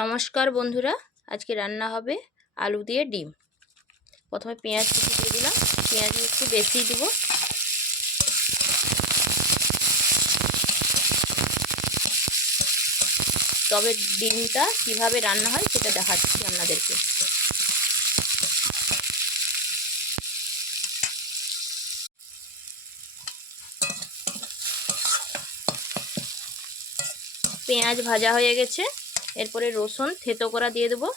নমস্কার বন্ধুরা, আজকে রান্না হবে আলু দিয়ে ডিম। প্রথমে পেঁয়াজ কুচি দিয়ে দিলাম, পেঁয়াজ একটু বেশি দেব। তবে ডিমটা কিভাবে রান্না হয় সেটা দেখাচ্ছি আপনাদেরকে। পেঁয়াজ ভাজা হয়ে গেছে, এরপরে রসুন থেতো করা দিয়ে দেবো।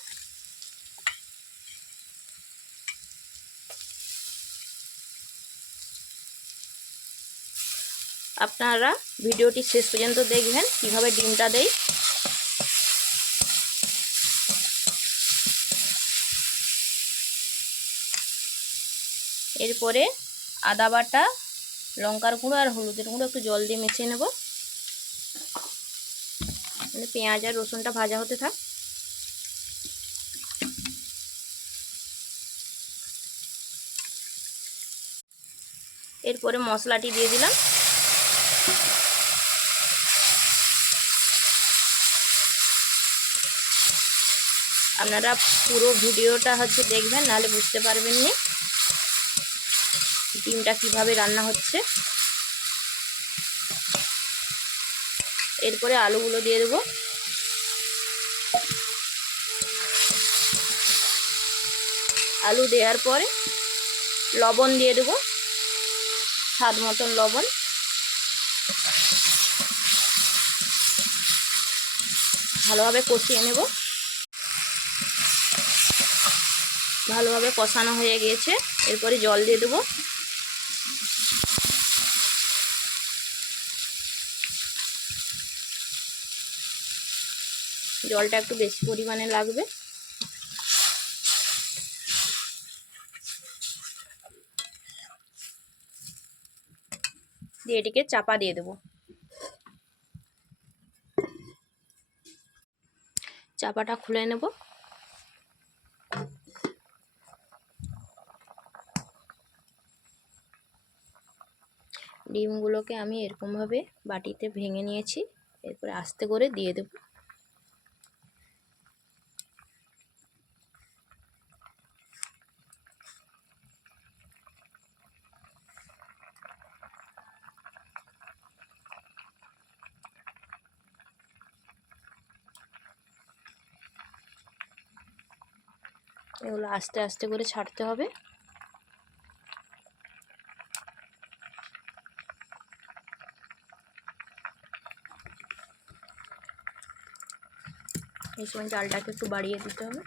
আপনারা ভিডিওটি শেষ পর্যন্ত দেখবেন কিভাবে ডিমটা দেই। এরপরে আদা বাটা, লঙ্কার গুঁড়ো আর হলুদের গুঁড়ো একটু জল দিয়ে মিশিয়ে নেব। মানে পেঁয়াজ আর রসুনটা ভাজা হতে থাক। এরপরে মশলাটি দিয়ে দিলাম। আপনারা পুরো ভিডিওটা দেখবেন, নাহলে বুঝতে পারবেন না ডিমটা কিভাবে রান্না হচ্ছে। এরপরে আলুগুলো দিয়ে দেবো। আলু দেওয়ার পরে লবণ দিয়ে দেবো, স্বাদ মতন লবণ। ভালোভাবে কষিয়ে নেব। ভালোভাবে কষানো হয়ে গিয়েছে, এরপরে জল দিয়ে দেবো। জলটা একটু বেশি পরিমাণে লাগবে। দিয়ে এটিকে চাপা দিয়ে দেবো। চাপাটা খুলে নেব। ডিমগুলোকে আমি এরকমভাবে বাটিতে ভেঙে নিয়েছি, এরপরে আস্তে করে দিয়ে দেব। এগুলো আস্তে আস্তে করে ছাড়তে হবে। এই সময় জালটাকে একটু বাড়িয়ে দিতে হবে।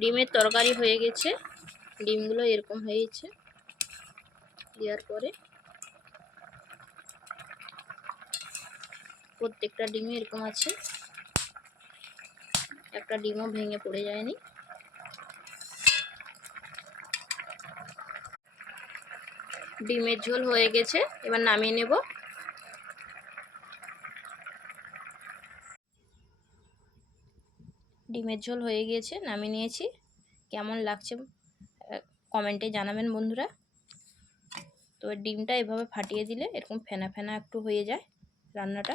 ডিমের তরকারি হয়ে গেছে। ডিমগুলো এরকম হয়েছে। দেওয়ার পরে প্রত্যেকটা ডিমে এরকম আছে, একটা ডিমও ভেঙে পড়ে যায়নি। ডিমের ঝোল হয়ে গেছে, এবার নামিয়ে নেব। ডিমের ঝোল হয়ে গিয়েছে, নামিয়ে নিয়েছি। কেমন লাগছে কমেন্টে জানাবেন বন্ধুরা। তো ডিমটা এভাবে ফাটিয়ে দিলে এরকম ফেনা ফেনা একটু হয়ে যায় রান্নাটা।